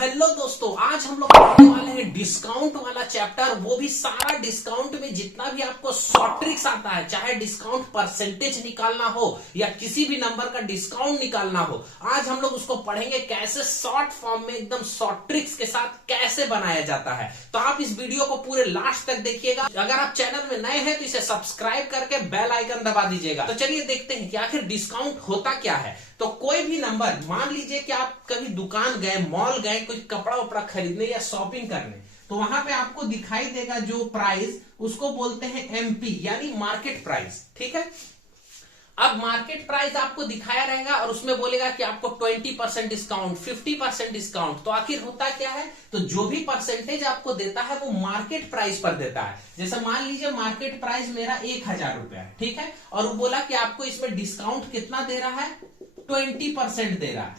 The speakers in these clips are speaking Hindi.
हेलो दोस्तों, आज हम लोग पढ़ने वाले हैं डिस्काउंट वाला चैप्टर। वो भी सारा डिस्काउंट में जितना भी आपको शॉर्ट ट्रिक्स आता है, चाहे डिस्काउंट परसेंटेज निकालना हो या किसी भी नंबर का डिस्काउंट निकालना हो, आज हम लोग उसको पढ़ेंगे कैसे शॉर्ट फॉर्म में एकदम शॉर्ट ट्रिक्स के साथ कैसे बनाया जाता है। तो आप इस वीडियो को पूरे लास्ट तक देखिएगा। अगर आप चैनल में नए हैं तो इसे सब्सक्राइब करके बेल आइकन दबा दीजिएगा। तो चलिए देखते हैं कि आखिर डिस्काउंट होता क्या है। तो कोई भी नंबर, मान लीजिए कि आप कभी दुकान गए, मॉल गए, कुछ कपड़ा उपड़ा खरीदने या शॉपिंग करने, तो वहां पे आपको दिखाई देगा जो प्राइस, उसको बोलते हैं एमपी यानी मार्केट प्राइस। ठीक है, अब मार्केट प्राइस आपको दिखाया रहेगा और उसमें बोलेगा कि आपको 20% डिस्काउंट, 50% डिस्काउंट। तो आखिर होता क्या है, तो जो भी परसेंटेज आपको देता है वो मार्केट प्राइस पर देता है। जैसे मान लीजिए मार्केट प्राइस मेरा 1000 रुपया है, ठीक है, और वो बोला कि आपको इसमें डिस्काउंट कितना दे रहा है, 20% दे रहा है।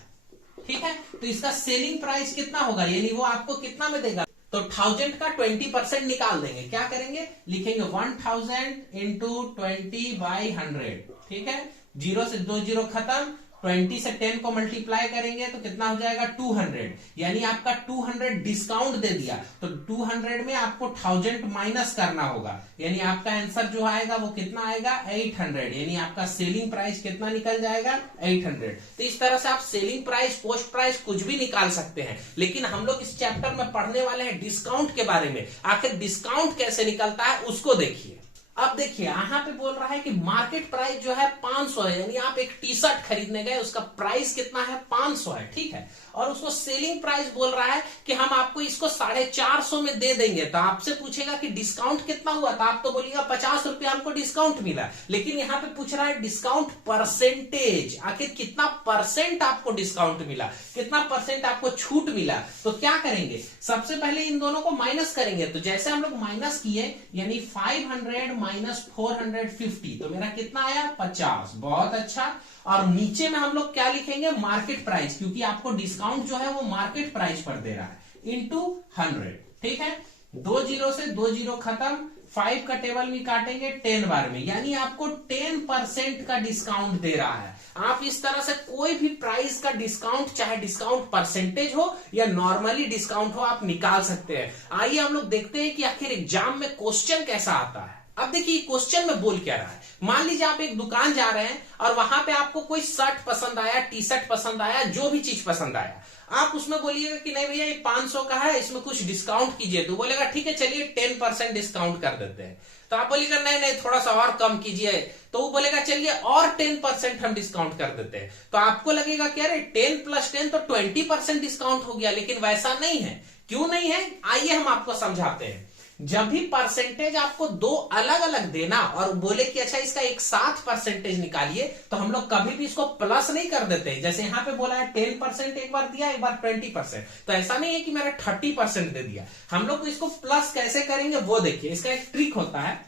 ठीक है, तो इसका सेलिंग प्राइस कितना होगा, यानी वो आपको कितना में देगा, तो 1000 का 20% निकाल देंगे। क्या करेंगे, लिखेंगे 1000 इंटू 20/100। ठीक है, 0 से 2 जीरो खत्म, 20 से 10 को मल्टीप्लाई करेंगे तो कितना हो जाएगा 200, यानी आपका 200 डिस्काउंट दे दिया। तो 200 में आपको 1000 माइनस करना होगा, यानी आपका आंसर जो आएगा वो कितना आएगा 800, यानी आपका सेलिंग प्राइस कितना निकल जाएगा 800। तो इस तरह से आप सेलिंग प्राइस, पोस्ट प्राइस कुछ भी निकाल सकते हैं। लेकिन हम लोग इस चैप्टर में पढ़ने वाले हैं डिस्काउंट के बारे में। आखिर डिस्काउंट कैसे निकलता है उसको देखिए। अब देखिए यहां पे बोल रहा है कि मार्केट प्राइस जो है 500 है, यानी आप एक टी शर्ट खरीदने गए, उसका प्राइस कितना है 500 है। ठीक है, और उसको सेलिंग प्राइस बोल रहा है कि हम आपको इसको 450 में दे देंगे। तो आपसे पूछेगा कि डिस्काउंट कितना हुआ, तो आप तो बोलिएगा 50 रुपया हमको डिस्काउंट मिला। लेकिन यहां पे पूछ रहा है डिस्काउंट परसेंटेज, आखिर कितना परसेंट आपको डिस्काउंट मिला, कितना परसेंट आपको छूट मिला। तो क्या करेंगे, सबसे पहले इन दोनों को माइनस करेंगे। तो जैसे हम लोग माइनस किए, यानी 500 माइनस 450, तो मेरा कितना आया 50। बहुत अच्छा। और नीचे में हम लोग क्या लिखेंगे, मार्केट प्राइस, क्योंकि आपको डिस्काउंट जो है वो मार्केट प्राइस पर दे रहा है, इंटू 100। ठीक है, 2 जीरो से 2 जीरो खत्म, 5 का टेबल में काटेंगे 10 बार में, यानी आपको 10% का डिस्काउंट दे रहा है। आप इस तरह से कोई भी प्राइस का डिस्काउंट, चाहे डिस्काउंट परसेंटेज हो या नॉर्मली डिस्काउंट हो, आप निकाल सकते हैं। आइए हम लोग देखते हैं कि आखिर एग्जाम में क्वेश्चन कैसा आता है। अब देखिए क्वेश्चन में बोल क्या रहा है। मान लीजिए आप एक दुकान जा रहे हैं और वहां पे आपको कोई शर्ट पसंद आया, टी शर्ट पसंद आया, जो भी चीज पसंद आया, आप उसमें बोलिएगा कि नहीं भैया ये 500 का है, इसमें कुछ डिस्काउंट कीजिए। तो बोलेगा ठीक है चलिए 10% डिस्काउंट कर देते हैं। तो आप बोलिएगा नहीं नहीं थोड़ा सा और कम कीजिए। तो वो बोलेगा चलिए और 10% हम डिस्काउंट कर देते हैं। तो आपको लगेगा कि अरे 10 + 10 तो 20% डिस्काउंट हो गया, लेकिन वैसा नहीं है। क्यों नहीं है, आइए हम आपको समझाते हैं। जब भी परसेंटेज आपको दो अलग अलग देना और बोले कि अच्छा इसका एक साथ परसेंटेज निकालिए, तो हम लोग कभी भी इसको प्लस नहीं कर देते। जैसे यहां पे बोला है 10% एक बार दिया, एक बार 20%, तो ऐसा नहीं है कि मेरा 30% दे दिया। हम लोग इसको प्लस कैसे करेंगे वो देखिए, इसका एक ट्रिक होता है।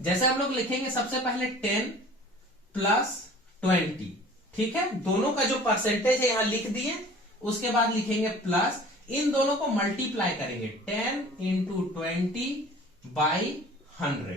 जैसे हम लोग लिखेंगे सबसे पहले 10 + 20, ठीक है, दोनों का जो परसेंटेज है यहां लिख दिए, उसके बाद लिखेंगे प्लस, इन दोनों को मल्टीप्लाई करेंगे 10 इंटू 20/100।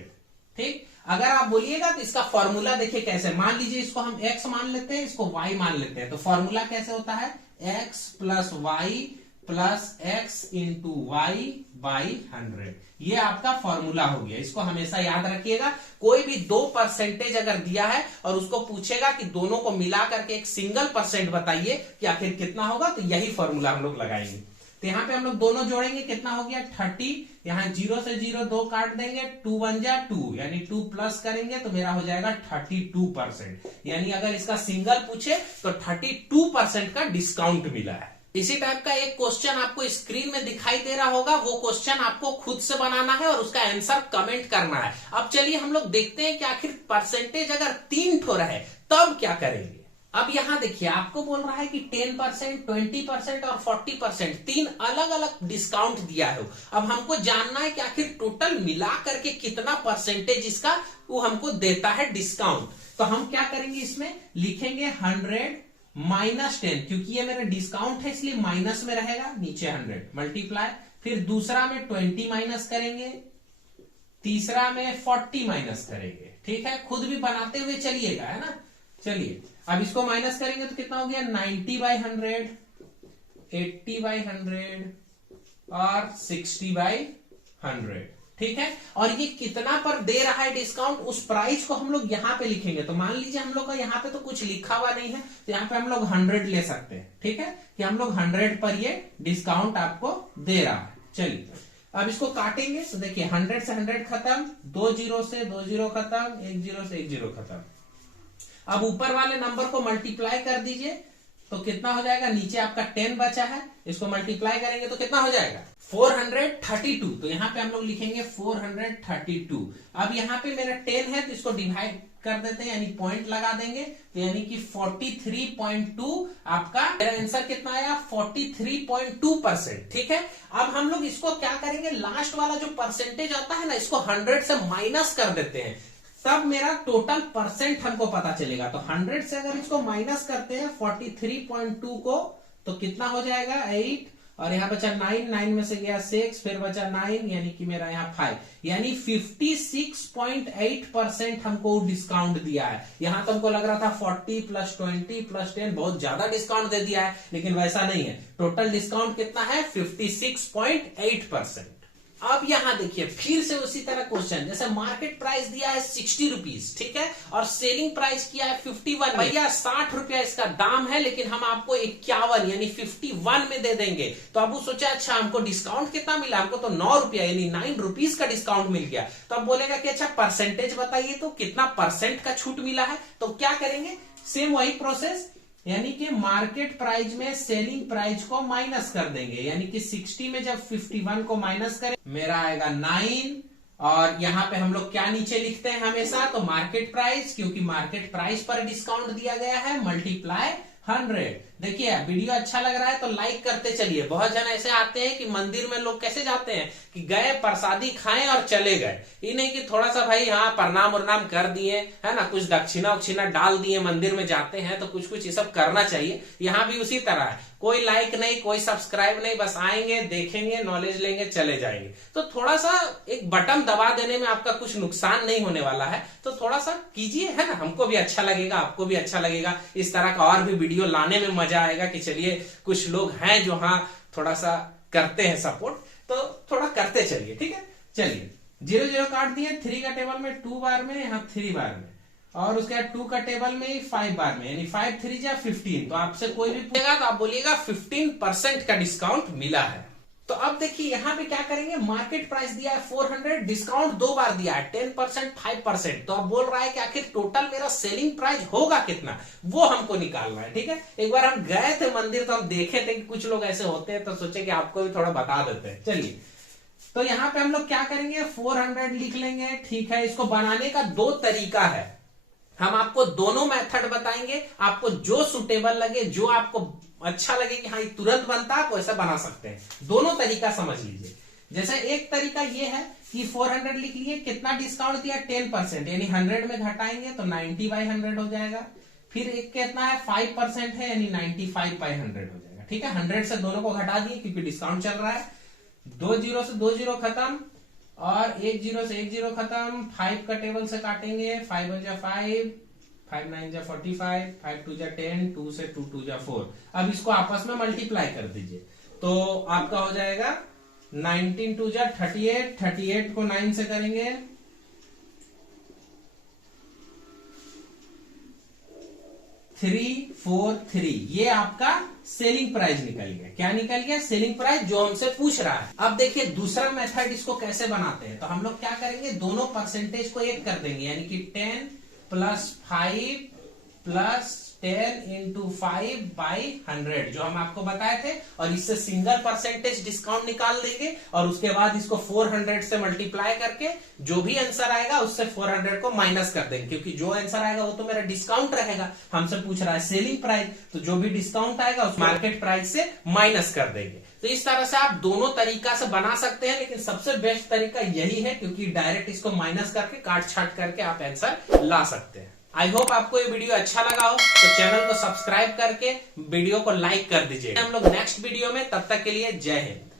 ठीक, अगर आप बोलिएगा तो इसका फॉर्मूला देखिए कैसे। मान लीजिए इसको हम x मान लेते हैं, इसको y मान लेते हैं। तो फॉर्मूला कैसे होता है, x + y + x into y/100। ये आपका फॉर्मूला हो गया, इसको हमेशा याद रखिएगा। कोई भी दो परसेंटेज अगर दिया है और उसको पूछेगा कि दोनों को मिला करके एक सिंगल परसेंट बताइए कि आखिर कितना होगा, तो यही फॉर्मूला हम लोग लगाएंगे। तो यहाँ पे हम लोग दोनों जोड़ेंगे, कितना हो गया 30, यहाँ 0 से 0 2 काट देंगे, 2 × 1 = 2, यानी 2 प्लस करेंगे तो मेरा हो जाएगा 32%। यानी अगर इसका सिंगल पूछे तो 32% का डिस्काउंट मिला है। इसी टाइप का एक क्वेश्चन आपको स्क्रीन में दिखाई दे रहा होगा, वो क्वेश्चन आपको खुद से बनाना है और उसका आंसर कमेंट करना है। अब चलिए हम लोग देखते हैं कि आखिर परसेंटेज अगर 3 ठो रहे तब क्या करेंगे। अब यहां देखिए आपको बोल रहा है कि 10%, 20% और 40%, 3 अलग अलग डिस्काउंट दिया है। अब हमको जानना है कि आखिर टोटल मिला करके कितना परसेंटेज इसका वो हमको देता है डिस्काउंट। तो हम क्या करेंगे, इसमें लिखेंगे 100 - 10, क्योंकि ये मेरा डिस्काउंट है इसलिए माइनस में रहेगा, नीचे 100 मल्टीप्लाई, फिर दूसरा में 20 माइनस करेंगे, तीसरा में 40 माइनस करेंगे। ठीक है, खुद भी बनाते हुए चलिएगा, है ना। चलिए अब इसको माइनस करेंगे तो कितना हो गया 90/100 80/100 और 60/100, ठीक है। और ये कितना पर दे रहा है डिस्काउंट, उस प्राइस को हम लोग यहाँ पे लिखेंगे। तो मान लीजिए हम लोग का यहाँ पे तो कुछ लिखा हुआ नहीं है, तो यहाँ पे हम लोग 100 ले सकते हैं, ठीक है, कि हम लोग 100 पर ये डिस्काउंट आपको दे रहा है। चलिए अब इसको काटेंगे तो देखिए 100 से 100 खत्म, 2 जीरो से 2 जीरो खत्म, 1 जीरो से 1 जीरो खत्म। अब ऊपर वाले नंबर को मल्टीप्लाई कर दीजिए तो कितना हो जाएगा, नीचे आपका 10 बचा है, इसको मल्टीप्लाई करेंगे तो कितना हो जाएगा 432। तो यहाँ पे हम लोग लिखेंगे 432। अब यहाँ पे मेरा 10 है तो इसको डिवाइड कर देते हैं, यानी पॉइंट लगा देंगे, तो यानी कि 43.2 आपका मेरा आंसर कितना आया 43.2%, ठीक है। अब हम लोग इसको क्या करेंगे, लास्ट वाला जो परसेंटेज आता है ना, इसको 100 से माइनस कर देते हैं, तब मेरा टोटल परसेंट हमको पता चलेगा। तो 100 से अगर इसको माइनस करते हैं 43.2 को, तो कितना हो जाएगा 8, और यहाँ बचा 9, 9 में से गया 6, फिर बचा 9, यानी कि मेरा यहाँ 5, यानी 56.8% हमको डिस्काउंट दिया है। यहाँ तो हमको लग रहा था 40 + 20 + 10 बहुत ज्यादा डिस्काउंट दे दिया है, लेकिन वैसा नहीं है। टोटल डिस्काउंट कितना है 56.8%। अब यहां देखिए फिर से उसी तरह क्वेश्चन, जैसे मार्केट प्राइस दिया है 60 रुपीज, ठीक है, और सेलिंग प्राइस किया है 51। भैया 60 रुपया इसका दाम है, लेकिन हम आपको 51 यानी 51 में दे देंगे। तो अब वो सोचा अच्छा हमको डिस्काउंट कितना मिला, हमको तो 9 रुपया यानी 9 रुपीज का डिस्काउंट मिल गया। तो अब बोलेगा कि अच्छा परसेंटेज बताइए तो कितना परसेंट का छूट मिला है। तो क्या करेंगे, सेम वही प्रोसेस, यानी कि मार्केट प्राइस में सेलिंग प्राइस को माइनस कर देंगे, यानी कि 60 में जब 51 को माइनस करें मेरा आएगा 9, और यहाँ पे हम लोग क्या नीचे लिखते हैं हमेशा, तो मार्केट प्राइस, क्योंकि मार्केट प्राइस पर डिस्काउंट दिया गया है, मल्टीप्लाई 100। देखिए वीडियो अच्छा लग रहा है तो लाइक करते चलिए। बहुत जन ऐसे आते हैं कि मंदिर में लोग कैसे जाते हैं कि गए प्रसादी खाएं और चले गए, ये नहीं कि थोड़ा सा भाई हाँ प्रणाम उरनाम कर दिए, है ना, कुछ दक्षिणा उक्षिणा डाल दिए, मंदिर में जाते हैं तो कुछ कुछ ये सब करना चाहिए। यहाँ भी उसी तरह है, कोई लाइक नहीं, कोई सब्सक्राइब नहीं, बस आएंगे, देखेंगे, नॉलेज लेंगे, चले जाएंगे। तो थोड़ा सा एक बटन दबा देने में आपका कुछ नुकसान नहीं होने वाला है, तो थोड़ा सा कीजिए, है ना, हमको भी अच्छा लगेगा, आपको भी अच्छा लगेगा। इस तरह का और भी वीडियो लाने में मजा आएगा कि चलिए कुछ लोग हैं जो हाँ थोड़ा सा करते हैं सपोर्ट, तो थोड़ा करते चलिए, ठीक है। चलिए 0 0 काट दिए, 3 का टेबल में 2 बार में, यहाँ 3 बार में, और उसके बाद 2 का टेबल में 5 बार में, यानी 5 3 जा 15। तो आपसे कोई भी पूछेगा तो आप बोलिएगा 15% का डिस्काउंट मिला है। तो अब देखिए यहाँ पे क्या करेंगे, मार्केट प्राइस दिया है 400, डिस्काउंट 2 बार दिया है 10%, 5%। तो अब बोल रहा है कि आखिर टोटल मेरा सेलिंग प्राइस होगा कितना, वो हमको निकालना है, ठीक है। एक बार हम गए थे मंदिर तो हम देखे थे कि कुछ लोग ऐसे होते हैं, तो सोचे कि आपको भी थोड़ा बता देते हैं। चलिए तो यहाँ पे हम लोग क्या करेंगे, 400 लिख लेंगे, ठीक है। इसको बनाने का 2 तरीका है, हम आपको दोनों मेथड बताएंगे, आपको जो सुटेबल लगे, जो आपको अच्छा लगे कि हाँ ये तुरंत बनता है, आप वैसा बना सकते हैं। दोनों तरीका समझ लीजिए। जैसे एक तरीका ये है कि 400 लिख लिए, कितना डिस्काउंट दिया 10%, यानी 100 में घटाएंगे तो 90/100 हो जाएगा। फिर एक कितना है 5% है, यानी 95/100 हो जाएगा, ठीक है। 100 से दोनों को घटा दिए क्योंकि डिस्काउंट चल रहा है। 2 जीरो से 2 जीरो खत्म, और 1 जीरो से 1 जीरो खत्म। 5 का टेबल से काटेंगे, 5 1 जा 5, 5 9 जा 45, 5 2 जा 10, 2 से 2 2 जा 4। अब इसको आपस में मल्टीप्लाई कर दीजिए तो आपका हो जाएगा 19 2 जा 38, 38 को 9 से करेंगे 343। ये आपका सेलिंग प्राइस निकल गया। क्या निकल गया, सेलिंग प्राइस, जो हमसे पूछ रहा है। अब देखिए दूसरा मेथड इसको कैसे बनाते हैं। तो हम लोग क्या करेंगे, दोनों परसेंटेज को एक कर देंगे, यानी कि 10 + 5 + 10 × 5/100 जो हम आपको बताए थे, और इससे सिंगल परसेंटेज डिस्काउंट निकाल देंगे, और उसके बाद इसको 400 से मल्टीप्लाई करके जो भी आंसर आएगा उससे 400 को माइनस कर देंगे, क्योंकि जो आंसर आएगा वो तो मेरा डिस्काउंट रहेगा। हमसे पूछ रहा है सेलिंग प्राइस, तो जो भी डिस्काउंट आएगा उस मार्केट प्राइस से माइनस कर देंगे। तो इस तरह से आप दोनों तरीका से बना सकते हैं, लेकिन सबसे बेस्ट तरीका यही है, क्योंकि डायरेक्ट इसको माइनस करके काट छाट करके आप आंसर ला सकते हैं। आई होप आपको ये वीडियो अच्छा लगा हो, तो चैनल को सब्सक्राइब करके वीडियो को लाइक कर दीजिए। हम लोग नेक्स्ट वीडियो में, तब तक के लिए जय हिंद।